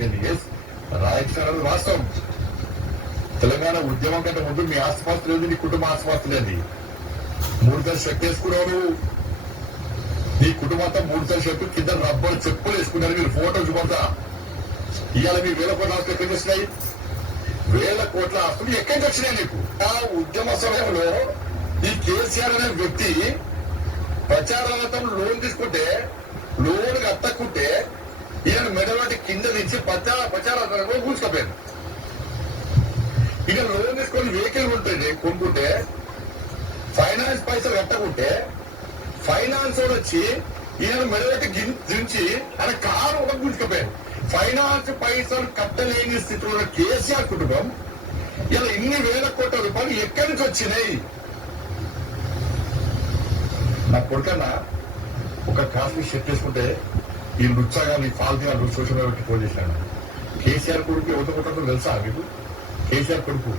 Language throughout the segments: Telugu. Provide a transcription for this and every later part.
అయిపోయింది ఎస్ వాస్తవం తెలంగాణ ఉద్యమం కంటే ముందు మీ ఆస్తిపాస్తులు లేదు నీ కుటుంబ ఆస్తిపాస్తులు ఏంది మూడు సార్లు షర్ట్ వేసుకున్నావు నువ్వు నీ కుటుంబంతో మూడు సార్లు షర్టు కింద రబ్బర్ చెప్పులు వేసుకున్నారు మీరు ఫోటో చూపడతా ఇవాళ మీ వేల కోట్ల ఆస్తులు ఎక్కడికి వచ్చినాయి వేల కోట్ల ఆస్తులు ఎక్కడికి వచ్చినాయి నీకు ఆ ఉద్యమ సమయంలో ఈ కేసీఆర్ అనే వ్యక్తి ప్రచారార్థం లోన్ తీసుకుంటే లోన్ కట్టకుంటే ఈయన మెడవాటి కింద నుంచి ప్రచార ప్రచారాలతో కూర్చుకోపోయాను ఇక లోన్ తీసుకొని వెహికల్ ఉంటుంది కొనుక్కుంటే ఫైనాన్స్ పైసలు కట్టకుంటే ఫైనాన్స్ వచ్చి ఈయన మెదలకి దించి ఆయన కారు ఒక గుంజుకపోయాడు ఫైనాన్స్ పైసలు కట్టలేని స్థితిలో ఉన్న కేసీఆర్ కుటుంబం ఇలా ఇన్ని వేల కోట్ల రూపాయలు ఎక్కడి నుంచి వచ్చినాయి? నా కొడుకన్నా ఒక కాఫీ షర్ట్ వేసుకుంటే ఈ లుచ్చగా నీ ఫాల్తీగా నువ్వు సోషల్ మీడియా పెట్టి ఫోన్ చేశాను కేసీఆర్ కొడుకు ఎవరితో కొట్టడం తెలుసా మీకు? కేసీఆర్ కొడుకు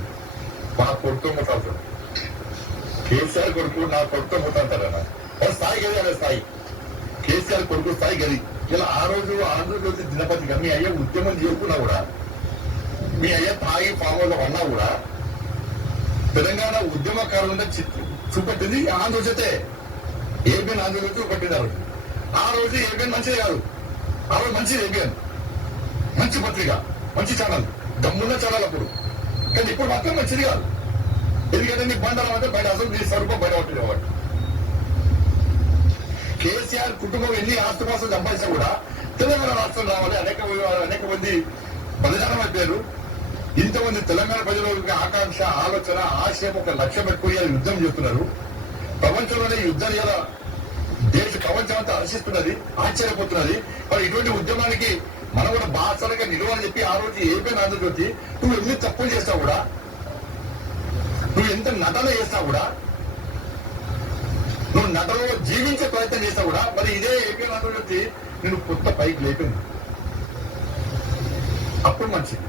మా కొడుతో ముట్టాడుతాడు కేసీఆర్ కొడుకు నా కొడుకు ముట్టాడతాడన్న స్థాయి గది అనే స్థాయి? కేసీఆర్ కొడుకు స్థాయి గది. ఇలా ఆ రోజు ఆంధ్రప్రదేశ్ దినపతిగా మీ అయ్య ఉద్యమం చేసుకున్నా కూడా మీ అయ్య తాగి పాములో అన్నా కూడా తెలంగాణ ఉద్యమకారులుగా చిత్ర చూపెట్టింది ఆంధ్రజ్యోతే. ఏపీ ఆంధ్రజ్యోతి చూపెట్టింది ఆ రోజు. ఆ రోజు ఏబిఎన్ మంచిది కాదు. ఆ రోజు మంచిది ఏబిఎన్ మంచి పత్రిక మంచి ఛానల్. దమ్మున్న ఛానల్ అప్పుడు. కానీ ఇప్పుడు మాత్రం మంచిది కాదు. ఎందుకంటే నీ బండారం అంటే బయట అసలు నీ స్వరూపం బయట పట్టింది కాబట్టి. కేసీఆర్ కుటుంబం ఎన్ని ఆస్తుపాస్తులు సంపాదించినా కూడా తెలంగాణ రాష్ట్రం రావాలి. అనేక అనేక మంది బలిదానం అయిపోయారు. ఇంతమంది తెలంగాణ ప్రజల ఆకాంక్ష ఆలోచన ఆశయం ఒక లక్ష్యం పెట్టుకుని యుద్ధం చేస్తున్నారు. ప్రపంచంలోనే యుద్ధం ఎలా దేశ ప్రపంచం అంతా హర్షిస్తున్నది ఆశ్చర్యపోతున్నది. మరి ఇటువంటి ఉద్యమానికి మనం కూడా బాసలుగా నిలవని చెప్పి ఆ రోజు ఏపీ ఆంధ్రజ్యోతి నువ్వు ఎన్ని తప్పులు చేస్తావు కూడా నువ్వు ఎంత నటన చేస్తావు కూడా నువ్వు నటనలో జీవించే ప్రయత్నం చేస్తావు కూడా మరి ఇదే ఏపీ ఆంధ్రజ్యోతి నేను కొత్త పైకి లేపింది అప్పుడు మంచిది.